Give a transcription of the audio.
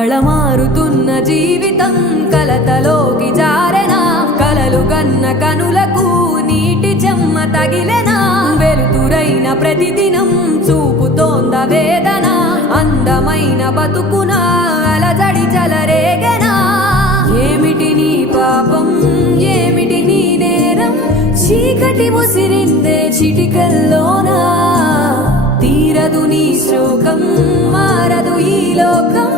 కళమారుతున్న జీవితం కలతలోకి జారెనా కలలు గన్న కనులకు నీటి చెమ్మ తగిలెనా వెలుతురైన ప్రతిదినం చూపుతోంద వేదన అందమైన బతుకున అలజడి చలరేగెనా ఏమిటి నీ పాపం ఏమిటి నీ నేరం చీకటి ముసిరిందే చిటికల్లోనా తీరదు నీ శోకం మారదు ఈ లోకం